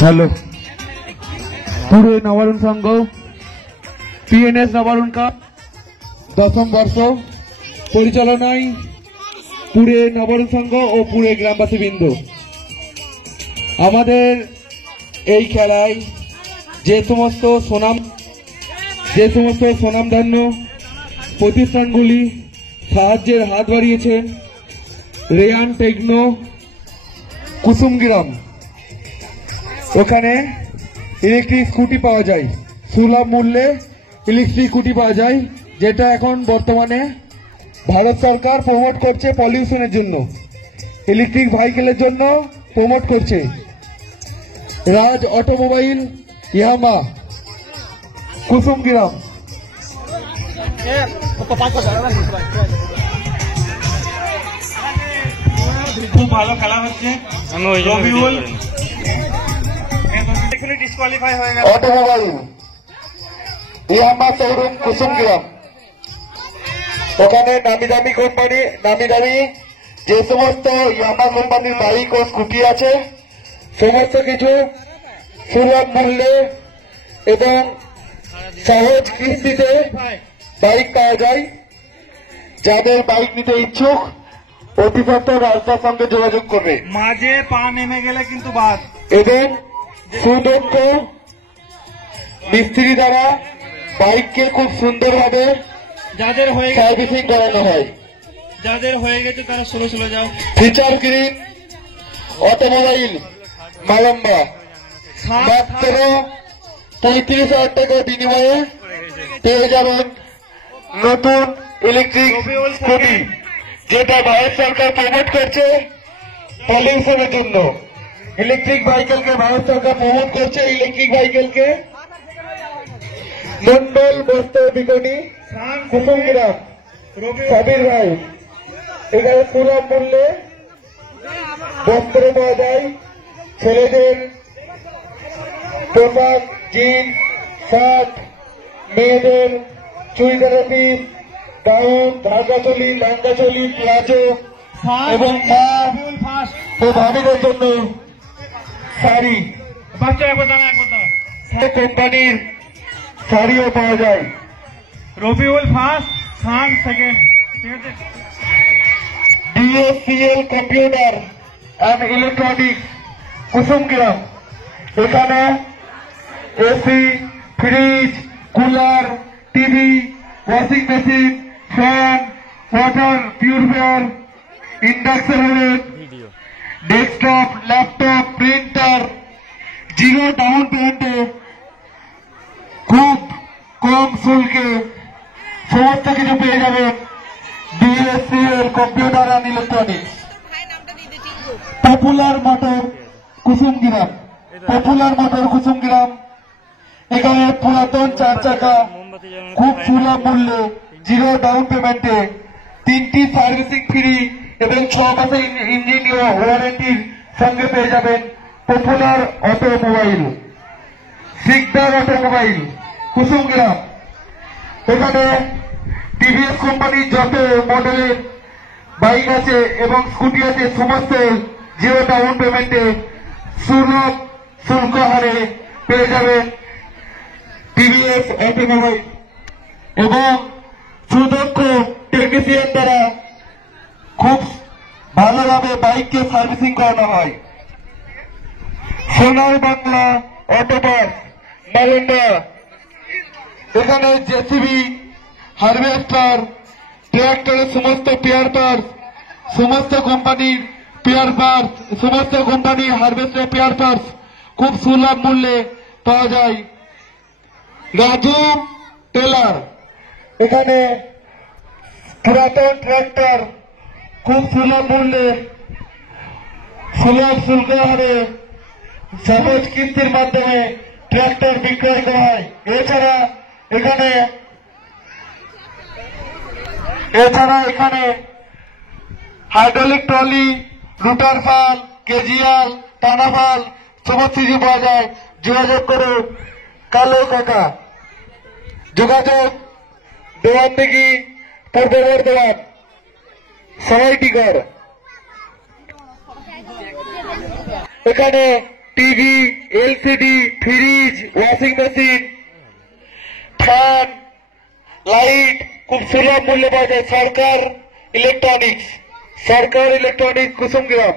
Hello, পুরো নবারুণ সংঘ PNS Nabarun cup 10ম বর্ষ পরিচালনায় পুরে নবারুণ সংঘ ও পুরে গ্রামবাসী বৃন্দ। আমাদের এই খেলায় যে সমস্ত সুনামধন্য প্রতিষ্ঠানগুলি সাহায্যের হাত বাড়িয়েছেন, রেয়ান টেকনো কুসুমগ্রাম, ওখানে ইলেকট্রিক স্কুটি পাওয়া যায়, সুলভ মূল্যে ইলেকট্রিক স্কুটি পাওয়া যায়, যেটা এখন বর্তমানে ভারত সরকার প্রমোট করছে পলিউশনের জন্য, ইলেকট্রিক ভেহিকেলের জন্য প্রমোট করছে। রাজ অটোমোবাইল ইয়ামা কুসুমগ্রাম, খুব ভালো খেলা হচ্ছে। ডিসকোয়ালিফাই হয়ে গেল। অটোমোবাইল ইয়ামা শোরুম কুসুমগ্রাম, ওখানে নামি দামি যে সমস্ত ইয়ামা কোম্পানির বাইক ও স্কুটি আছে, সমস্ত কিছু সুলভ মূল্যে এবং সহজ কিস্তিতে বাইক পাওয়া যায়। যাদের বাইক নিতে ইচ্ছুক অতি সত্বর রাস্তার সঙ্গে যোগাযোগ করবে। মাঝে পা নেমে গেলে কিন্তু বাদ। এবং সুদক্ষ মিস্ত্রি দ্বারা বাইককে খুব সুন্দরভাবে যাদের হয়ে সার্ভিসিং করানো হয়। যাদের হয়ে গেছে তারা ষোলো যাও। ফিচার গ্রিন অটোমোবাইল মালম্বা, মাত্র 35,000 টাকার বিনিময়ে পেয়ে যাবেন নতুন ইলেকট্রিক স্কুটি, যেটা ভারত সরকার প্রমোট করছে পলিউশনের জন্য। ইলেকট্রিক ভেহিকেলকে ভারত সরকার প্রমোট করছে, ইলেকট্রিক ভেহিকেলকে। মন্ডল বস্ত্র বিপণী কুসুমগ্রাম, সাবির ভাই, এখানে সুলভ মূল্যে বস্ত্র পাওয়া যায়। ছেলেদের পোশাক, জিন্স, শার্ট, মেয়েদের চুড়িদারের পিস, গাউন, ঢাকাচলি, লাঙ্গাচলি, প্লাজো এবং মা ও ভাবিদের জন্য শাড়ি, কোম্পানির শাড়িও পাওয়া যায়। Rabiul first, Khan second. ঠিক আছে। DSCL computer and electronics Kusumgram, এখানে AC, fridge, cooler, TV, washing machine, fan, water purifier, induction oven, desktop, laptop, printer, 0 down পেমেন্টে খুব কম শুল্কে সমস্ত কিছু পেয়ে যাবেন। DSCL computer and electronics. Popular motor Kusumgram, এখানে পুরাতন 4 চাকা খুব সুলভ মূল্যে 0 ডাউন পেমেন্টে 3টি সার্ভিসিং ফ্রি এবং 6 মাসের ইঞ্জিন ওয়ারেন্টির সঙ্গে পেয়ে যাবেন। Popular automobile, Sikdar automobile Kusumgram, এখানে টিভিএস কোম্পানির যত মডেলের বাইক আছে এবং স্কুটি আছে, সমস্ত 0 ডাউন পেমেন্টে সুলভ শুল্ক হারে পেয়ে যাবেন টিভিএস অটোমোবাইল। এবং সুদক্ষ টেকনিশিয়ান দ্বারা খুব ভালোভাবে বাইককে সার্ভিসিং করানো হয়। সোনার বাংলা অটো পার্টস মালন্দা, এখানে জেসিবি, হারভেস্টার, ট্রাক্টরের সমস্ত পেয়ার পার্টস, সমস্ত কোম্পানির হারভেস্টার পেয়ার পার্টস খুব সুলভ মূল্যে পাওয়া যায়। রাজু টেলার, এখানে পুরাতন ট্রাক্টর খুব সুলভ মূল্যে সুলভ শুল্ক হারে সহজ কিস্তির মাধ্যমে ট্রাক্টর বিক্রয় করা হয়। এছাড়া এখানে হাইড্রোলিক ট্রলি, রুটার ফাল, কেজিয়াল, টানা ফাল সমস্ত কিছু পাওয়া যায়। যোগাযোগ করে কালো কাকা, যোগাযোগ দেওয়ানদিঘি, পূর্ব বর্ধমান, সরাইটিগড়। এখানে TV, LCD, fridge, washing machine, fan, light খুব সুলভ মূল্যে পাওয়া যায়। সরকার ইলেকট্রনিক্স, কুসুমগ্রাম।